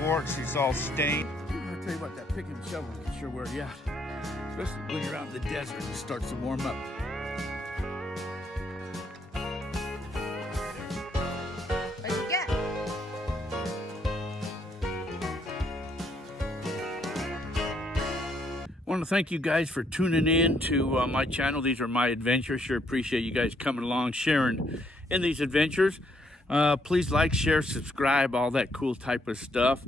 quartz. It's all stained. I'll tell you what, that pick and shovel can sure wear you out. Especially when you're out in the desert and it starts to warm up. What'd you get? I want to thank you guys for tuning in to my channel. These are my adventures. Sure appreciate you guys coming along, sharing in these adventures. Please like, share, subscribe, all that cool type of stuff.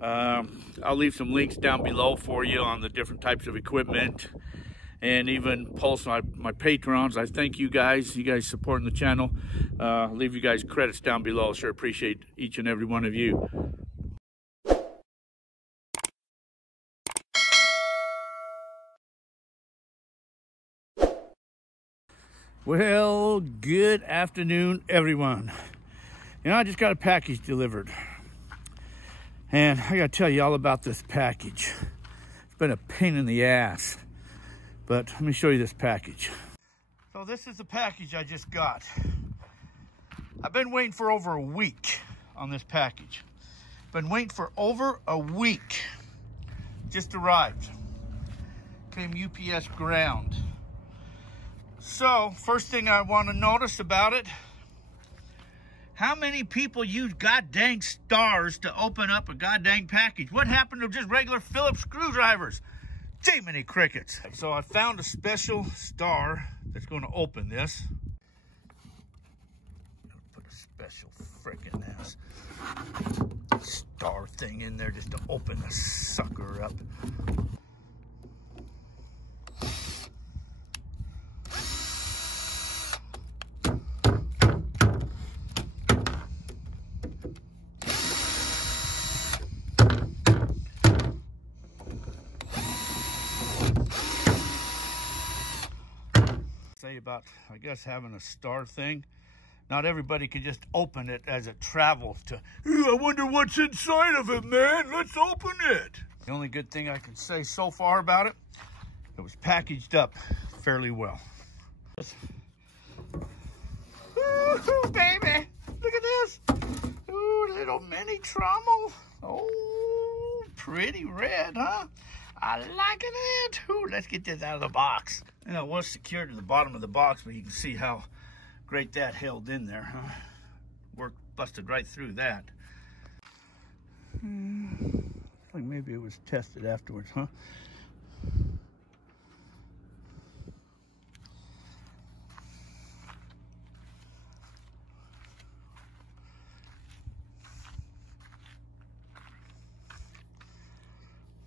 I'll leave some links down below for you on the different types of equipment, and even post my patrons. I thank you guys supporting the channel. I'll leave you guys credits down below. Sure appreciate each and every one of you. Well, good afternoon, everyone. You know, I just got a package delivered. And I gotta tell you all about this package. It's been a pain in the ass. But let me show you this package. So this is the package I just got. I've been waiting for over a week on this package. Been waiting for over a week. Just arrived. Came UPS ground. So, first thing I want to notice about it, how many people use goddamn stars to open up a goddamn package? What happened to just regular Phillips screwdrivers? Jiminy crickets. So I found a special star that's going to open this. Put a special frickin' ass star thing in there just to open the sucker up. Say about, I guess, having a star thing. Not everybody can just open it as it travels to, I wonder what's inside of it, man. Let's open it. The only good thing I can say so far about it, it was packaged up fairly well. Ooh, baby, look at this. Ooh, little mini trommel. Oh, pretty red, huh? I like it. Ooh, let's get this out of the box. You know, it was secured to the bottom of the box, but you can see how great that held in there, huh? Worked, busted right through that. I think maybe it was tested afterwards, huh?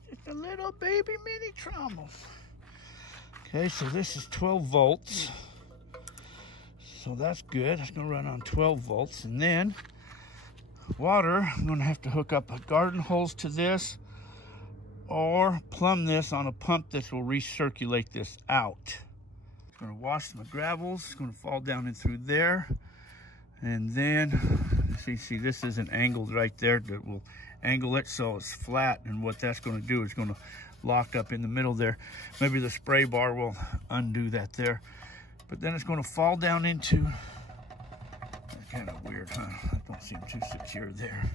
Just a little baby mini trommel. Okay, so this is 12 volts. So that's good. It's going to run on 12 volts. And then water, I'm going to have to hook up a garden hose to this or plumb this on a pump that will recirculate this out. I'm going to wash my gravels. It's going to fall down in through there. And then, see, this isn't angled right there. That will angle it so it's flat. And what that's going to do is going to lock up in the middle there. Maybe the spray bar will undo that there. But then it's going to fall down into, that's kind of weird, huh? That don't seem too secure there.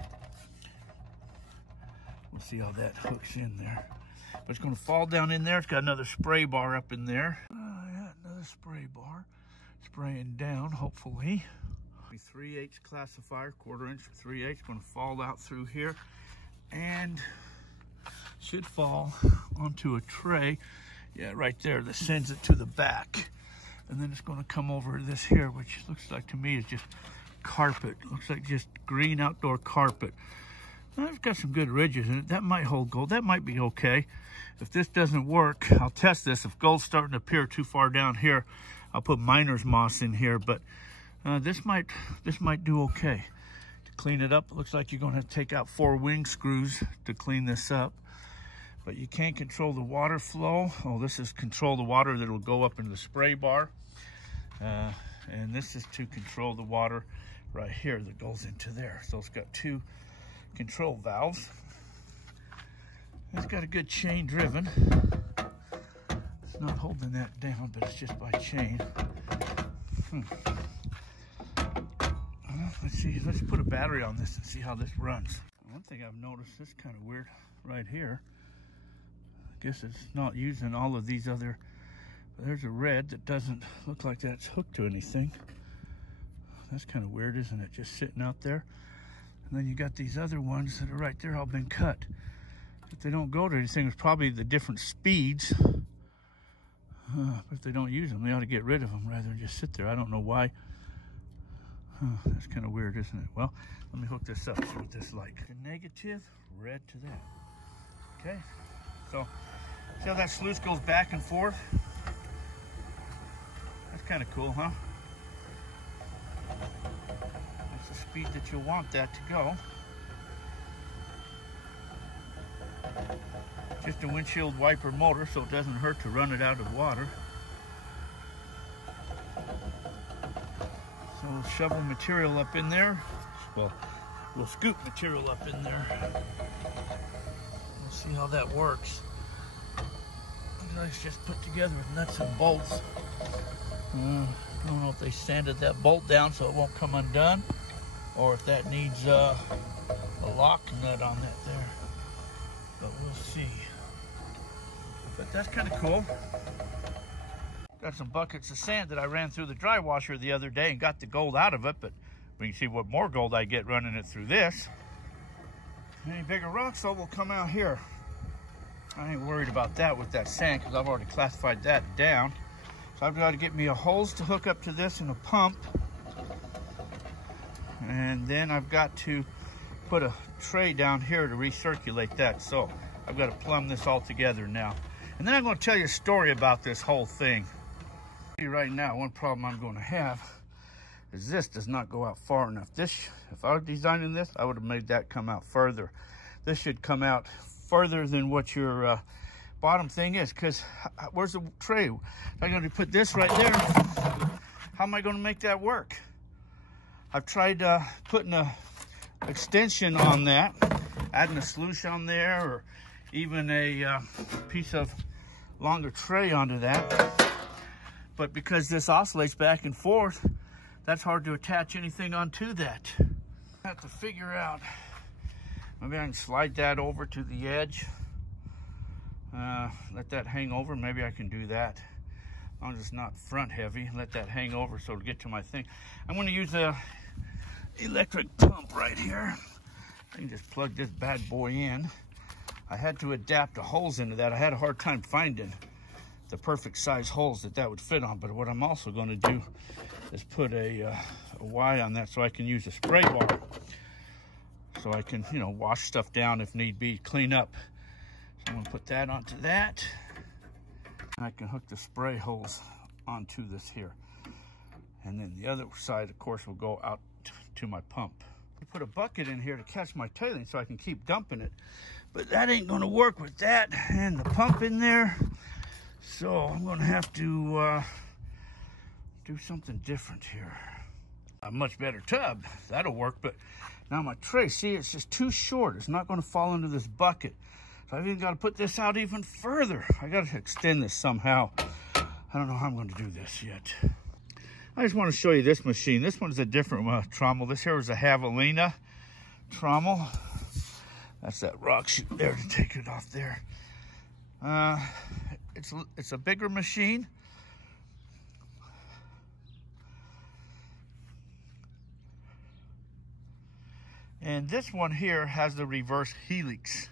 We'll see how that hooks in there. But it's going to fall down in there. It's got another spray bar up in there. Yeah, another spray bar. Spraying down, hopefully. 3/8 classifier, 1/4 inch for 3/8. Going to fall out through here. And should fall onto a tray, yeah, right there, that sends it to the back. And then it's going to come over this here, which looks like to me is just carpet. Looks like just green outdoor carpet. Now, it's got some good ridges in it. That might hold gold. That might be okay. If this doesn't work, I'll test this. If gold's starting to appear too far down here, I'll put miner's moss in here. But this might do okay. To clean it up, it looks like you're going to have to take out 4 wing screws to clean this up. But you can't control the water flow. Oh, this is control the water that will go up into the spray bar. And this is to control the water right here that goes into there. So it's got 2 control valves. It's got a good chain driven. It's not holding that down, but it's just by chain. Let's see, let's put a battery on this and see how this runs. One thing I've noticed is kind of weird right here. I guess it's not using all of these other, but there's a red that doesn't look like that's hooked to anything. That's kind of weird, isn't it? Just sitting out there. And then you got these other ones that are right there all been cut. If they don't go to anything, it's probably the different speeds. But if they don't use them, they ought to get rid of them rather than just sit there. I don't know why. That's kind of weird, isn't it? Well, let me hook this up, see what this is like. A negative, red to that. Okay, so see how that sluice goes back and forth? That's kind of cool, huh? That's the speed that you want that to go. Just a windshield wiper motor, so it doesn't hurt to run it out of water. So we'll shovel material up in there. Well, we'll scoop material up in there. We'll see how that works. Nice, just put together with nuts and bolts. I don't know if they sanded that bolt down so it won't come undone, or if that needs a lock nut on that there. But we'll see. But that's kind of cool. Got some buckets of sand that I ran through the dry washer the other day and got the gold out of it, but we can see what more gold I get running it through this. Any bigger rocks though will come out here. I ain't worried about that with that sand because I've already classified that down. So I've got to get me a hose to hook up to this and a pump. And then I've got to put a tray down here to recirculate that. So I've got to plumb this all together now. And then I'm going to tell you a story about this whole thing. Right now, one problem I'm going to have is this does not go out far enough. This, if I was designing this, I would have made that come out further. This should come out further than what your bottom thing is, because where's the tray? I'm going to put this right there. How am I going to make that work? I've tried putting a extension on that, adding a sluice on there, or even a piece of longer tray onto that. But because this oscillates back and forth, that's hard to attach anything onto that. I have to figure out, maybe I can slide that over to the edge, let that hang over. Maybe I can do that. As long as it's not front heavy, let that hang over so it'll get to my thing. I'm going to use a electric pump right here. I can just plug this bad boy in. I had to adapt the holes into that. I had a hard time finding the perfect size holes that would fit on. But what I'm also going to do is put a Y on that so I can use a spray bar. So I can, wash stuff down if need be, clean up. So I'm going to put that onto that. And I can hook the spray hose onto this here. And then the other side, of course, will go out to my pump. I put a bucket in here to catch my tailing so I can keep dumping it. But that ain't going to work with that and the pump in there. So I'm going to have to do something different here. A much better tub, that'll work. But now my tray, see, it's just too short. It's not going to fall into this bucket. So I've even got to put this out even further. I got to extend this somehow. I don't know how I'm going to do this yet. I just want to show you this machine. This one's a different trommel. This here is a Javelina Trommel. That's that rock chute there to take it off there. It's a bigger machine. And this one here has the reverse helix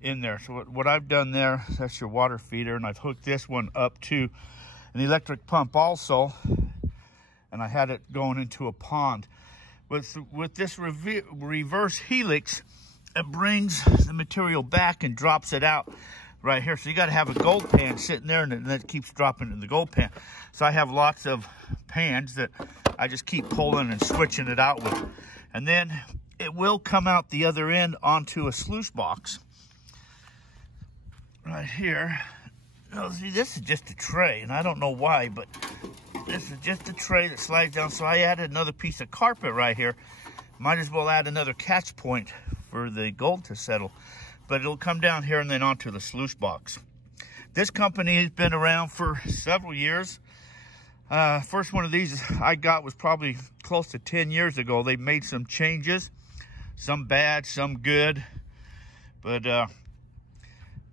in there. So what I've done there, that's your water feeder, and I've hooked this one up to an electric pump also, and I had it going into a pond. With this reverse helix, it brings the material back and drops it out right here. So you got to have a gold pan sitting there, and it keeps dropping in the gold pan. So I have lots of pans that I just keep pulling and switching it out with. And then it will come out the other end onto a sluice box right here. Now, see, this is just a tray, and I don't know why, but this is just a tray that slides down. So I added another piece of carpet right here. Might as well add another catch point for the gold to settle. But it'll come down here and then onto the sluice box. This company has been around for several years. First one of these I got was probably close to 10 years ago. They made some changes Some bad, some good. But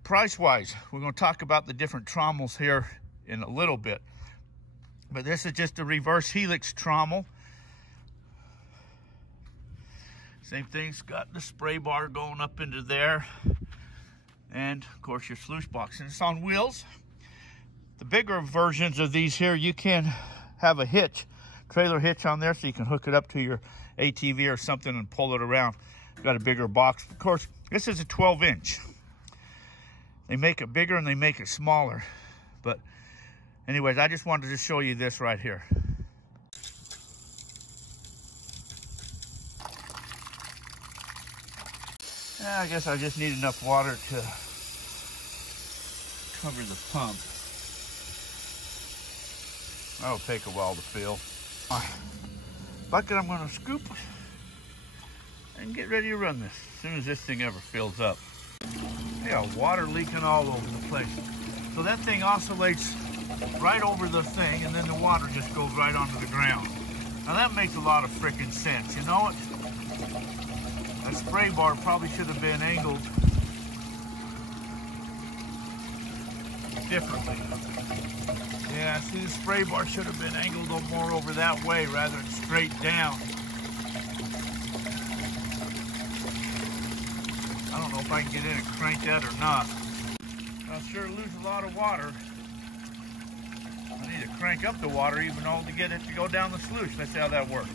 price-wise, we're going to talk about the different trommels here in a little bit. But this is just a reverse helix trommel. Same thing, it's got the spray bar going up into there. And of course your sluice box, and it's on wheels. The bigger versions of these here, you can have a hitch, trailer hitch on there, so you can hook it up to your ATV or something and pull it around. Got a bigger box. Of course, this is a 12-inch. They make it bigger and they make it smaller. But anyways, I just wanted to show you this right here. I guess I just need enough water to cover the pump. That'll take a while to fill. Bucket I'm going to scoop and get ready to run this as soon as this thing ever fills up. Yeah, water leaking all over the place. So that thing oscillates right over the thing, and then the water just goes right onto the ground. Now that makes a lot of freaking sense, you know it? That spray bar probably should have been angled differently. Yeah, see, the spray bar should have been angled more over that way rather than straight down. I don't know if I can get in and crank that or not. I'll sure lose a lot of water. I need to crank up the water even though to get it to go down the sluice. Let's see how that works.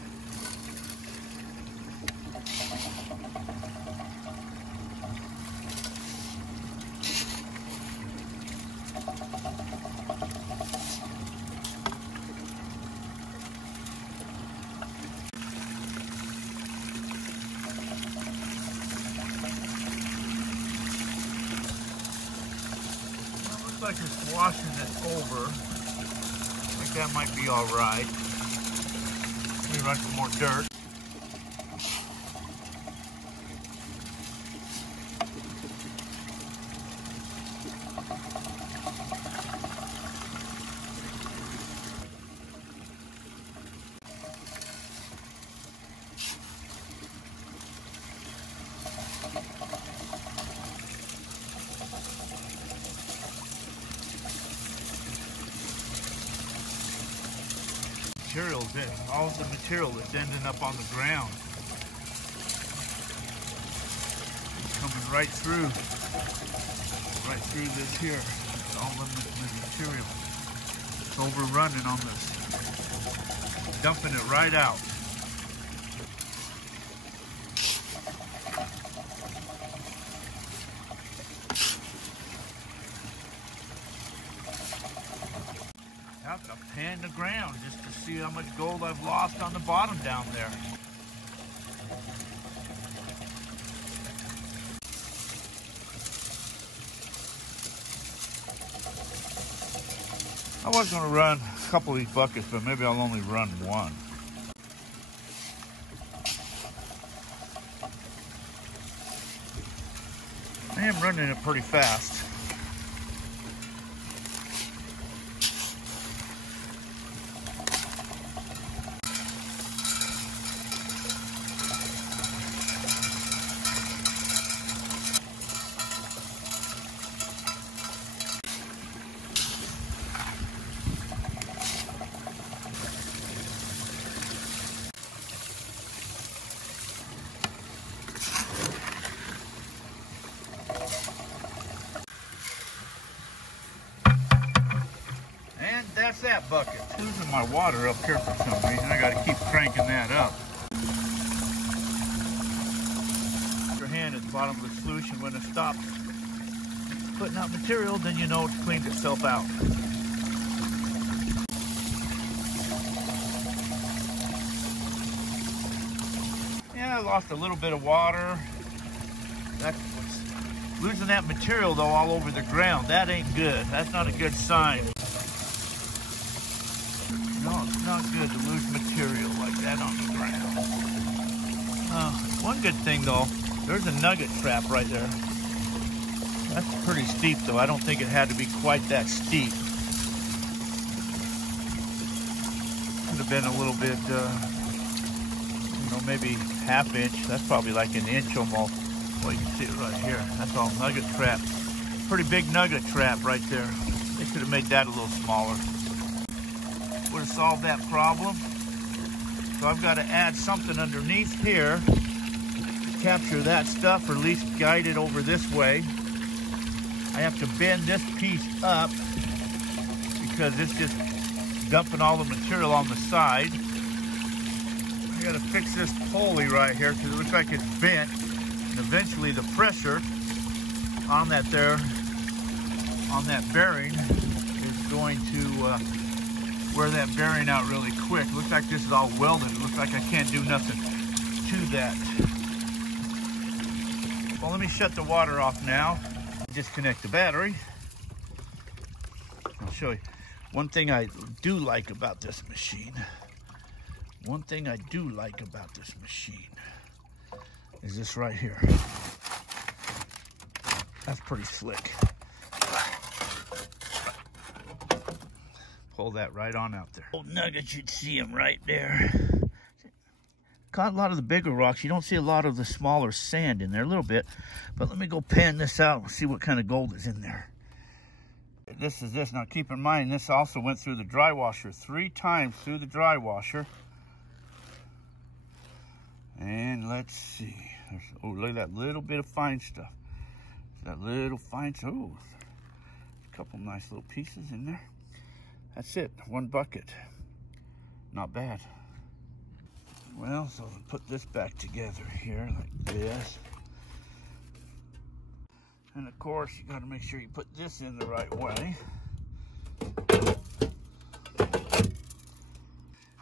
Like it's washing it over. I think that might be all right. Let me run some more dirt. All of the material that's ending up on the ground. It's coming right through this here. It's all of the material. It's overrunning on this. Dumping it right out. I'm panning the ground just to see how much gold I've lost on the bottom down there. I was going to run a couple of these buckets, but maybe I'll only run one. I am running it pretty fast. That's that bucket. Losing my water up here for some reason. I got to keep cranking that up. Your hand at the bottom of the sluice, and when it stops putting out material, then you know it's cleaned itself out. Yeah, I lost a little bit of water. That's what's losing that material though all over the ground. That ain't good. That's not a good sign. No, it's not good to lose material like that on the ground. One good thing though, there's a nugget trap right there. That's pretty steep though. I don't think it had to be quite that steep. Could have been a little bit, know, maybe ½ inch. That's probably like an inch almost. Well, you can see it right here. That's all nugget trap. Pretty big nugget trap right there. They could have made that a little smaller. Would have solved that problem. So I've got to add something underneath here to capture that stuff, or at least guide it over this way. I have to bend this piece up because it's just dumping all the material on the side. I got to fix this pulley right here because it looks like it's bent. And eventually the pressure on that there, on that bearing, is going to wear that bearing out really quick. Looks like this is all welded. It looks like I can't do nothing to that. Well, let me shut the water off now. Disconnect the battery. I'll show you. One thing I do like about this machine, is this right here. That's pretty slick. Pull that right on out there. Old nuggets, you'd see them right there. Caught a lot of the bigger rocks. You don't see a lot of the smaller sand in there, a little bit. But let me go pan this out and see what kind of gold is in there. This is this. Now keep in mind, this also went through the dry washer 3 times through the dry washer. And let's see. Oh, look at that little bit of fine stuff. That little fine stuff. Oh, a couple nice little pieces in there. That's it, 1 bucket. Not bad. Well, so I'll put this back together here like this. And of course, you gotta make sure you put this in the right way.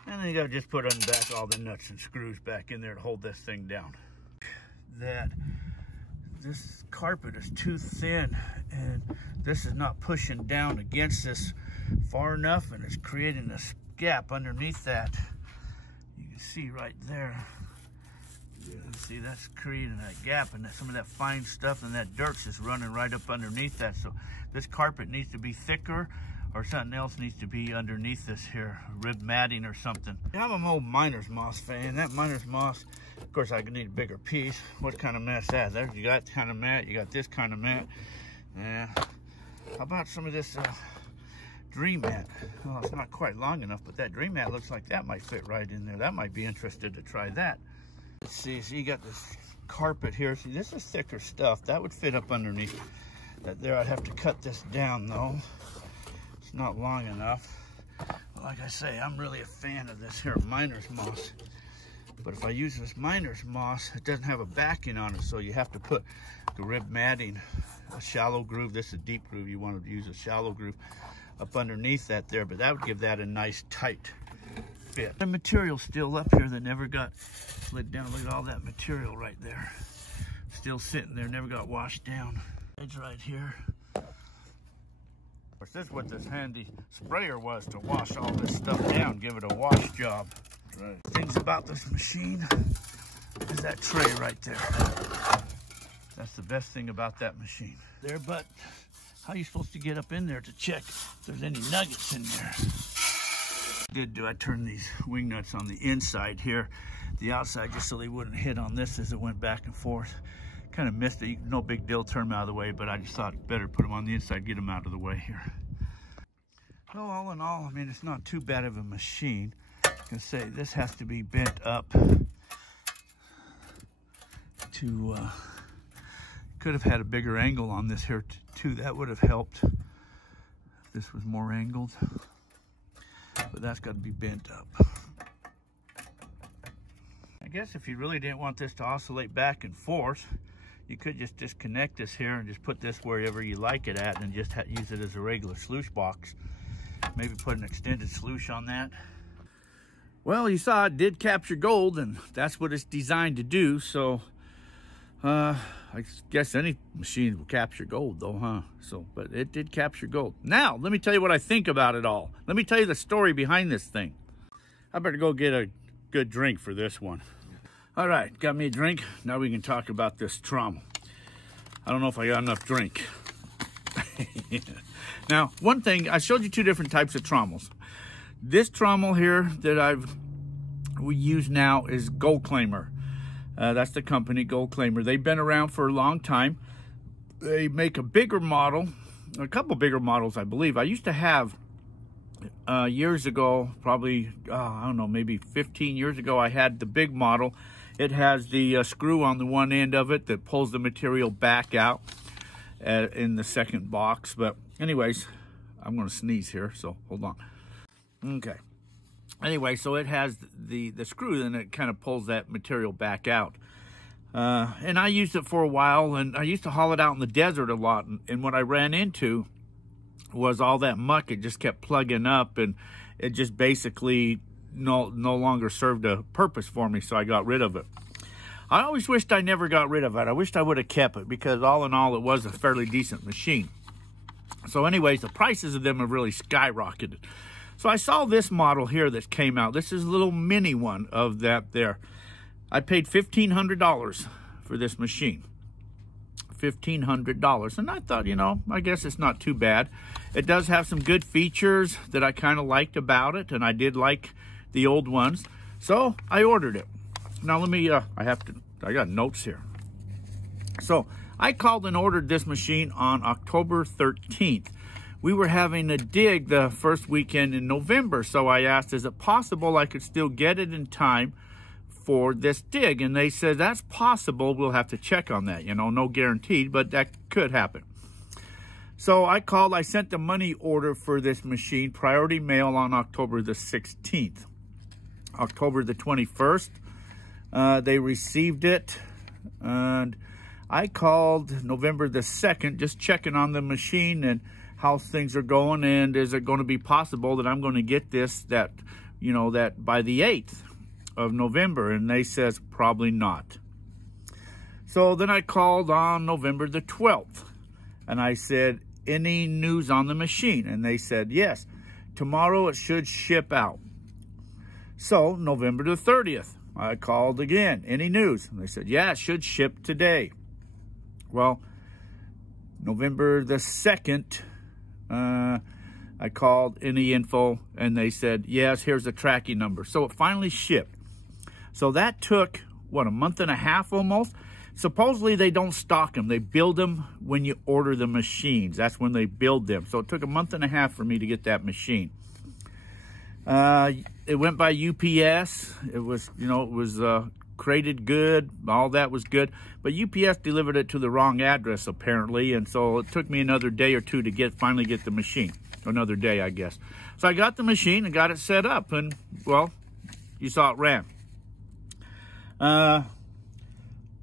And then you gotta just put back all the nuts and screws back in there to hold this thing down. This carpet is too thin, and this is not pushing down against this far enough, and it's creating this gap underneath that. You can see right there. You can see that's creating that gap, and some of that fine stuff and that dirt's just running right up underneath that. So this carpet needs to be thicker, or something else needs to be underneath this here, rib matting or something. I'm an old miner's moss fan. That miner's moss, of course, I need a bigger piece. What kind of mat's that? There, you got kind of mat, you got this kind of mat. Yeah. How about some of this dream mat? Well, it's not quite long enough, but that dream mat looks like that might fit right in there. That might be interested to try that. Let's see, so you got this carpet here. See, this is thicker stuff. That would fit up underneath that there. I'd have to cut this down though. It's not long enough. Like I say, I'm really a fan of this here miner's moss. But if I use this miner's moss, it doesn't have a backing on it, so you have to put the rib matting, a shallow groove. This is a deep groove. You want to use a shallow groove up underneath that there, but that would give that a nice tight fit. The material still up here that never got slid down. Look at all that material right there. Still sitting there, never got washed down. Edge right here. Of course, this is what this handy sprayer was, to wash all this stuff down, give it a wash job. Right. Things about this machine is that tray right there. That's the best thing about that machine. There, but how are you supposed to get up in there to check if there's any nuggets in there? I turned these wing nuts on the inside here, the outside, just so they wouldn't hit on this as it went back and forth. Kind of missed it. No big deal, turn them out of the way, but I just thought better put them on the inside, get them out of the way here. Well, all in all, I mean, it's not too bad of a machine. I can say this has to be bent up to, could have had a bigger angle on this here too. That would have helped if this was more angled, but that's got to be bent up. I guess if you really didn't want this to oscillate back and forth, you could just disconnect this here and just put this wherever you like it at, and just use it as a regular sluice box. Maybe put an extended sluice on that. Well, you saw it did capture gold, and that's what it's designed to do. So I guess any machine will capture gold though, huh? So, but it did capture gold. Now, let me tell you what I think about it all. Let me tell you the story behind this thing. I better go get a good drink for this one. All right, got me a drink. Now we can talk about this trommel. I don't know if I got enough drink. Now, one thing, I showed you 2 different types of trommels. This trommel here that I've we use now is Gold Claimer. That's the company, Gold Claimer. They've been around for a long time. They make a bigger model, a couple bigger models, I believe. I used to have, years ago, probably, I don't know, maybe 15 years ago, I had the big model. It has the screw on the one end of it that pulls the material back out in the second box. But anyways, I'm going to sneeze here, so hold on. Okay. Anyway, so it has the screw, and it kind of pulls that material back out. And I used it for a while, and I used to haul it out in the desert a lot. And what I ran into was all that muck. It just kept plugging up, and it just basically no longer served a purpose for me, so I got rid of it. I always wished I never got rid of it. I wished I would have kept it, because all in all, it was a fairly decent machine. So anyways, the prices of them have really skyrocketed. So I saw this model here that came out. This is a little mini one of that there. I paid $1,500 for this machine. $1,500. And I thought, you know, I guess it's not too bad. It does have some good features that I kind of liked about it, and I did like the old ones. So I ordered it. Now let me, I got notes here. So I called and ordered this machine on October 13th. We were having a dig the first weekend in November, so I asked, is it possible I could still get it in time for this dig? And they said, that's possible. We'll have to check on that. You know, no guaranteed, but that could happen. So I called. I sent the money order for this machine, priority mail, on October the 16th. October the 21st, they received it, and I called November the 2nd, just checking on the machine and how things are going, and is it going to be possible that I'm going to get this that by the 8th of November? And they says probably not. So then I called on November the 12th, and I said, any news on the machine? And they said, yes, tomorrow it should ship out. So November the 30th, I called again, any news? And they said, yeah, it should ship today. Well, November the 2nd, I called any info, and they said, yes, here's the tracking number. So it finally shipped. So that took, what, a month and a half almost? Supposedly they don't stock them. They build them when you order the machines. That's when they build them. So it took a month and a half for me to get that machine. It went by UPS. It was, crated good. All that was good. But UPS delivered it to the wrong address, apparently. And so it took me another day or two to finally get the machine. Another day, I guess. So I got the machine and got it set up. And, well, you saw it ran.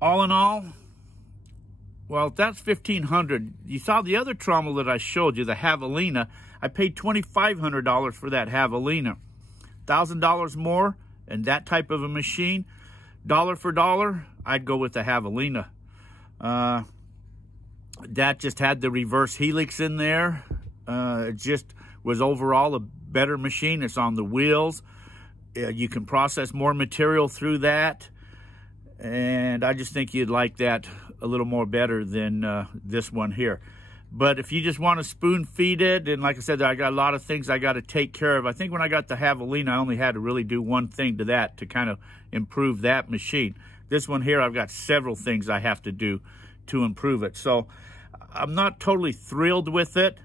All in all, well, that's $1,500. You saw the other trommel that I showed you, the Javelina. I paid $2,500 for that Javelina. $1,000 more, and that type of a machine, dollar for dollar, I'd go with the Javelina. That just had the reverse helix in there. It just was overall a better machine. It's on the wheels. You can process more material through that. And I just think you'd like that a little more better than this one here. But if you just want to spoon feed it, and like I said, I got a lot of things I got to take care of. I think when I got the Javelina, I only had to really do one thing to that to kind of improve that machine. This one here, I've got several things I have to do to improve it. So I'm not totally thrilled with it.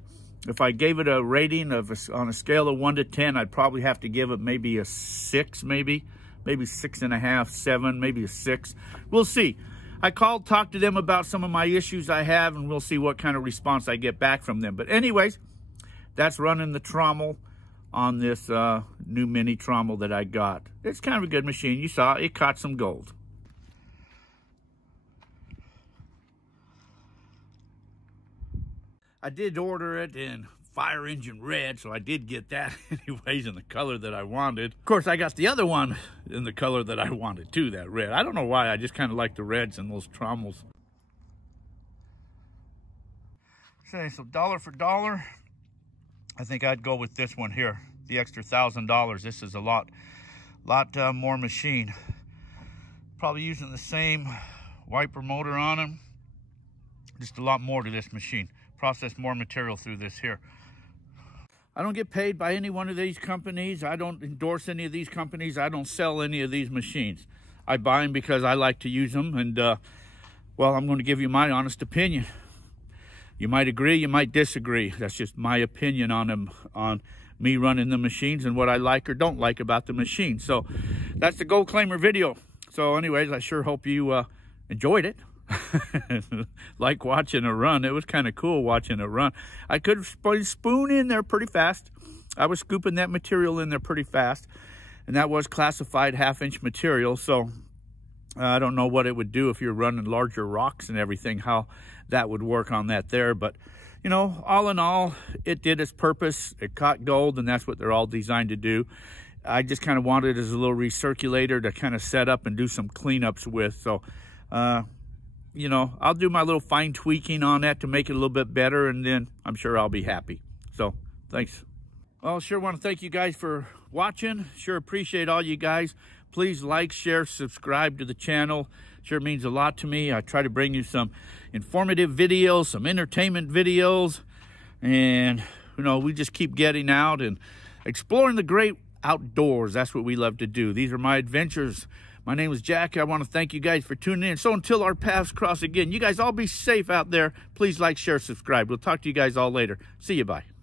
If I gave it a rating on a scale of 1 to 10, I'd probably have to give it maybe a 6, maybe 6.5, 7, maybe a 6. We'll see. I called, talked to them about some of my issues I have, and we'll see what kind of response I get back from them. But anyways, that's running the trommel on this new mini trommel that I got. It's kind of a good machine. You saw it caught some gold. I did order it in fire engine red, so I did get that anyways in the color that I wanted. Of course, I got the other one in the color that I wanted too, that red. I don't know why, I just kind of like the reds in those trommels. Okay, so dollar for dollar, I think I'd go with this one here, the extra $1,000. This is a lot more machine. Probably using the same wiper motor on them. Just a lot more to this machine. Process more material through this here. I don't get paid by any one of these companies. I don't endorse any of these companies. I don't sell any of these machines. I buy them because I like to use them. And, well, I'm going to give you my honest opinion. You might agree, you might disagree. That's just my opinion on them, on me running the machines and what I like or don't like about the machine. So that's the Gold Claimer video. So anyways, I sure hope you enjoyed it. Like watching a run. It was kind of cool watching a run. I could spoon in there pretty fast. I was scooping that material in there pretty fast. And that was classified 1/2-inch material. So I don't know what it would do if you're running larger rocks and everything, how that would work on that there. But, you know, all in all, it did its purpose. It caught gold, and that's what they're all designed to do. I just kind of wanted it as a little recirculator to kind of set up and do some cleanups with. So, you know, I'll do my little fine tweaking on that to make it a little bit better, and then I'm sure I'll be happy. So, thanks. Well, sure want to thank you guys for watching. Sure appreciate all you guys. Please like, share, subscribe to the channel. Sure means a lot to me. I try to bring you some informative videos, some entertainment videos, and, you know, we just keep getting out and exploring the great outdoors. That's what we love to do. These are my adventures. My name is Jack. I want to thank you guys for tuning in. So until our paths cross again, you guys all be safe out there. Please like, share, subscribe. We'll talk to you guys all later. See you. Bye.